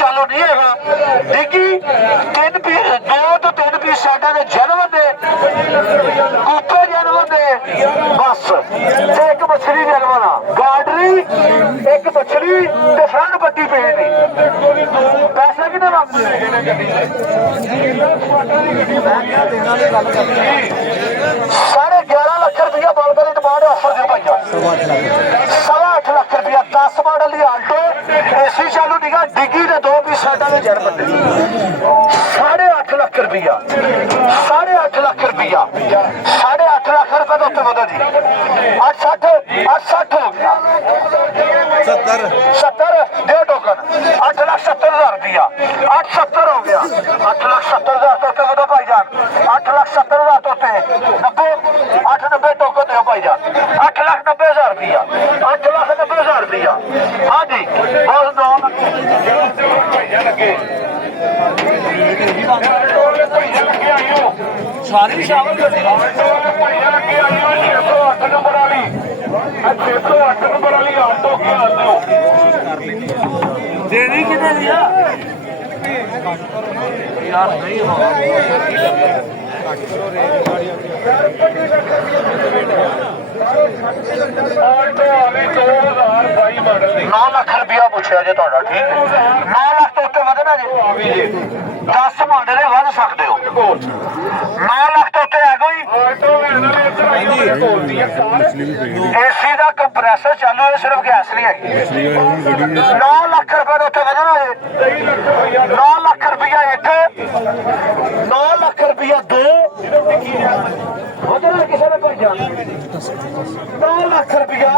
चालू नहीं है डिग्गी तीन पीस दो तो तीन पीस साडा दे जन्म दे कूपे जन्म दे बस एक मछली जन्म ना गाडरी एक मछली ते फ्रंट पट्टी पे दी पैसा कितने मंगदे $11.5 लाख बल्ब की डिमांड ऑफर दे भाई 8.5 लाख रुपया 10 मॉडल की आल्टो एसी चालू निगा डिग्गी के 2 पीस साडा दे जन्म दे 8.5 लाख रुपया 8.5 लाख रुपया 8.5 लाख रुपए तो उत्ते वधा जी 860 हो गया 70 दे टोकन 8,70,000 रुपया 870 हो गया 8,70,000 तो उत्ते वधो भाईजान 8,70,000 तो उत्ते 90 890 टोकन दो भाईजान 8,90,000 रुपया 8,90,000 रुपया हाँ जी बस 2 सारी शामिल 608 नंबर वाली 608 नंबर वाली ऑटो के आते हो देनी कितने दिया यार नहीं हो 9 लाख रुपया पूछा जी ठीक है 9 लाख तो उत्ते वधना जी 10 महीने दे वध सकते हो 9 लाख तो उत्ते है कोई एसी का कंप्रेसर चालू है सिर्फ गैस नहीं है 9 लाख रुपए तो उत्ते वधना जी 9 लाख रुपया एक 9 लाख रुपया 2 वधना किसी ने भेजा 9 लाख रुपया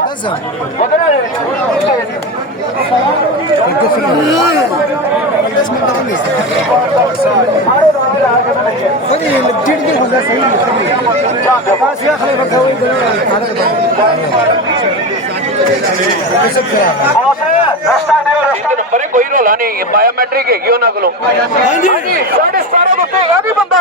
वधना नंबर कोई रौला नहीं बायोमैट्रिक हैगी उन्होंने को 17.5 उत्ते है भी बंदा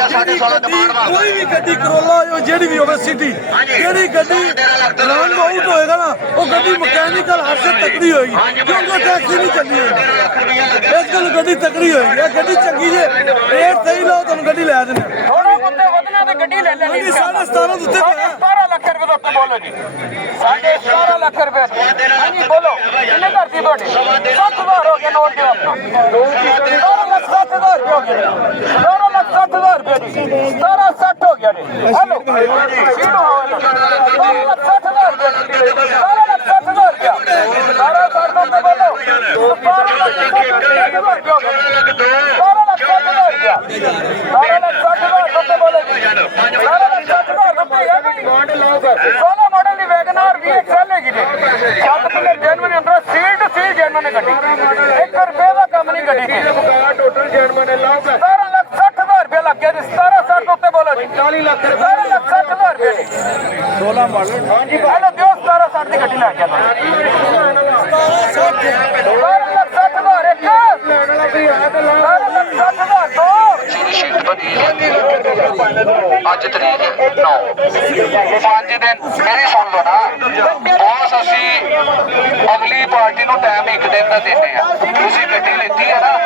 कोई भी गड्डी करोला जेडी भी होवे सिटी जेडी गड्डी रन आउट होएगा ना वो गड्डी मैकेनिकल हर से तकड़ी होएगी क्योंकि टैक्सी नहीं चलनी होगी इस गल गड्डी तकड़ी होएगी गड्डी चंगी जे रेट सही लो तुम गड्डी ले देने थोड़ा बंदे वदना ते गड्डी ले लेनी 17.5 उत्ते 17 लाख रुपए तो बोलो जी 17.5 लाख रुपए हां जी बोलो कितने धरती ਤੁਹਾਡੀ 70000 ਹੋ ਗਿਆ ਨੋਟ ਦਿਓ ਆਪਣਾ 17,60,000 रुपए हो गया 17,60,000 रुपए जी 17,60 हो गया जी हेलो सीट हो 17,60,000 रुपए 17,60,000 रुपया 17,60 तो बोलो 17,60,000 रुपए हो गया 17,60,000 रुपया 17,60,000 तो बोलो जी 17,60,000 रुपए है नहीं 16 मॉडल ਦੀ ਵੈਗਨਆਰ VXL ਹੈਗੀ ਜੀ ਛੱਤ ਪਿਲਰ ਜੈਨੂਇਨ ਅੰਦਰ ਸੀਟ ਜੈਨੂਇਨ ਗੱਡੀ 1 ਰੁਪਏ ਦਾ ਕੰਮ ਨਹੀਂ ਗੱਡੀ ਦੀ ਟੋਟਲ ਜੈਨੂਇਨ ਲਾਭ 17,60,000 ਰੁਪਏ ਲੱਗ ਗਿਆ ਜੀ 17,60 ਉੱਤੇ ਬੋਲੋ ਜੀ 40 ਲੱਖ 17,60,000 ਰੁਪਏ 16 ਮਾਡਲ ਹਾਂਜੀ ਪਹਿਲਾਂ ਦਿਓ 17,60 ਦੀ ਗੱਡੀ ਲੈ ਕੇ ਆਣਾ 17,60,000 ਇੱਕ ਲੈਣ ਵਾਲਾ ਵੀ ਆ ਤੇ 17,60,000 ਦੋ ਸ਼ੀਟ ਬਣੀ ਅੱਜ ਤਰੀਕ 9 5 ਦਿਨ ਮੇਰੀ ਸੁਣ ਲਓ ਨਾ ਬੌਸ ਅਸੀਂ ਅਗਲੀ ਪਾਰਟੀ ਨੂੰ ਟਾਈਮ ਇੱਕ ਦਿਨ ਦਾ ਦਿੰਦੇ ਆ ਤੁਸੀਂ ਗੱਡੀ ਲੈਤੀ ਹੈ ਨਾ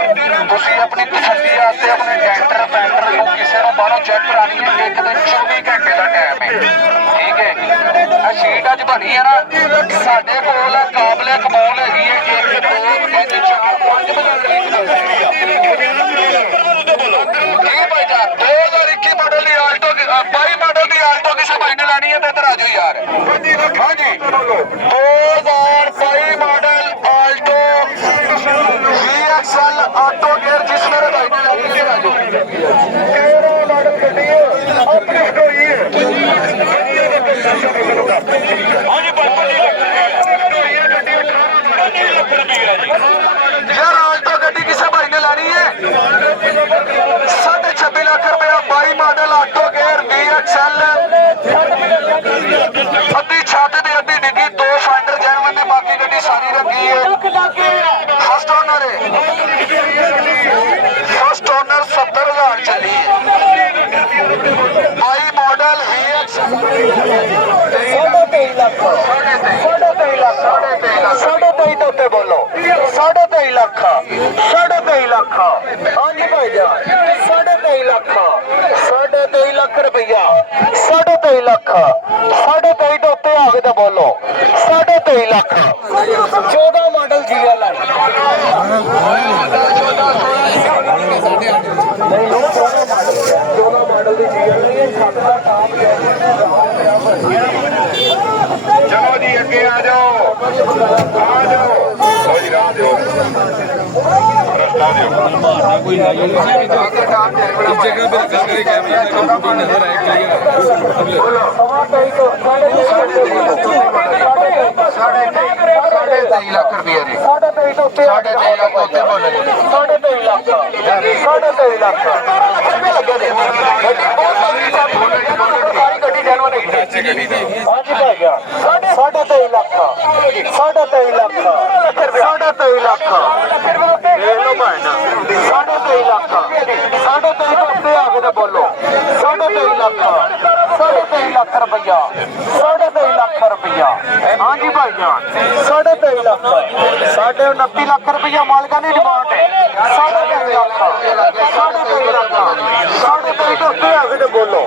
ਤੁਸੀਂ ਆਪਣੀ ਤਸੱਲੀ ਵਾਸਤੇ ਆਪਣੇ ਡੈਂਟਰ ਪੈਂਟਰ ਨੂੰ ਕਿਸੇ ਨੂੰ ਬਾਹਰੋਂ ਚੈੱਕ ਕਰਾਣੀ ਹੈ ਇੱਕ ਦਿਨ 24 ਘੰਟੇ ਦਾ ਟਾਈਮ ਹੈ ਠੀਕ ਹੈ ਆ ਸ਼ੀਟ ਅੱਜ ਬਣੀ ਹੈ ਨਾ ਸਾਡੇ ਕੋਲ ਕਾਬਲੇ ਕਬੂਲ ਹੈਗੀ ਹੈ 1 2 3 4 5 2021 ਮਾਡਲ ਦੀ ਆਲਟੋ 22 ਮਾਡਲ ਦੀ ਆਲਟੋ ਕਿਸੇ ਭਾਈ ਨੇ ਲੈਣੀ ਹੈ ਤੇ ਇੱਧਰ ਆ ਜਾਓ ਯਾਰ ਹਾਂਜੀ 2022 model Alto VXL auto gear ਜਿਸ ਮੇਰੇ ਭਾਈ ਨੇ ਲੈਣੀ ਹੈ ਆ ਜਾਓ ਕਿਹੜਾ ਮਾਡਲ ਗੱਡੀ ਹੈ ਆਪਣੀ ਸਟੋਰੀ ਹੈ ਹਾਂਜੀ 55 ਲੱਖ ਸਟੋਰੀ ਹੈ ਗੱਡੀ 18 ਲੱਖ ਰੁਪਏ ਹੈ ਜੀ ਯਾਰ ਆਲਟੋ ਗੱਡੀ ਕਿਸੇ ਭਾਈ ਨੇ ਲੈਣੀ ਹੈ 26 ਲੱਖ ਰੁਪਏ 22 ਮਾਡਲ ਆਟੋ ਗੇਅਰ VXL ਅੱਧੀ ਛੱਤ ਦੀ ਅੱਧੀ ਡਿੱਗੀ 2 ਫਾਈਂਡਰ ਜੈਨੂਇਨ ਤੇ ਬਾਕੀ ਗੱਡੀ ਸਾਰੀ ਰੱਖੀ ਹੈ ਫਸਟ ਓਨਰ ਹੈ ਫਸਟ ਓਨਰ 70,000 ਚੱਲੀ ਹੈ 22 ਮਾਡਲ VXL 23 ਲੱਖ 23 ਲੱਖ 23 ਤੋਂ ਉੱਤੇ ਬੋਲੋ 23 ਲੱਖ 23 ਲੱਖ ਹਾਂਜੀ ਭਾਈ ਜਾਨ 23 ਲੱਖ 23 ਲੱਖ ਰੁਪਈਆ 23 ਲੱਖ 23 ਤੋਂ ਉੱਤੇ ਆ ਕੇ ਤਾਂ ਬੋਲੋ 23 ਲੱਖ 14 ਮਾਡਲ GL ਹੈ 14 ਮਾਡਲ ਦੀ GL ਨਹੀਂ ਇਹ ਛੱਤ ਦਾ ਟਾਪ ਚਲੋ ਜੀ ਅੱਗੇ ਆ ਜਾਓ ਆ ਜਾਓ ਕੋਈ ਰਾਹ ਦਿਓ ਰਸਤਾ ਦਿਓ कोई इस जगह पे रखा करे कैमरा फोटो नजर आए क्लियर 23 ਲੱਖ ਰੁਪਏ ਦੀ 23 ਤੋਂ ਉੱਤੇ 23 ਲੱਖ ਉੱਤੇ ਬੋਲੋ 23 ਲੱਖ 23 ਲੱਖ ਰੁਪਏ ਲੱਗੇ ਦੇ ਗੱਡੀ ਬਹੁਤ ਸਾਰੀ ਗੱਡੀ ਜੈਨੂਇਨ ਹੈ ਹਾਂਜੀ ਭਾਈ ਗਿਆ 23 ਲੱਖ 23 ਲੱਖ 23 ਲੱਖ ਦੇਖ ਲਓ ਭਾਈ ਨਾ 23 ਲੱਖ 23 ਤੋਂ ਉੱਤੇ ਆ ਕੇ ਤਾਂ ਬੋਲੋ 23 ਲੱਖ 23 ਲੱਖ ਰੁਪਈਆ 23 ਲੱਖ ਰੁਪਈਆ ਰੁਪਈਆ। ਹਾਂਜੀ ਭਾਈ ਜਾਨ 23.5 ਲੱਖ, 29 ਲੱਖ ਰੁਪਈਆ ਮਾਲਕਾਂ ਦੀ ਡਿਮਾਂਡ ਹੈ। 23.5 ਲੱਖ, 23.5 ਲੱਖ, 23.5 ਤੋਂ ਉੱਤੇ ਆ ਕੇ ਬੋਲੋ।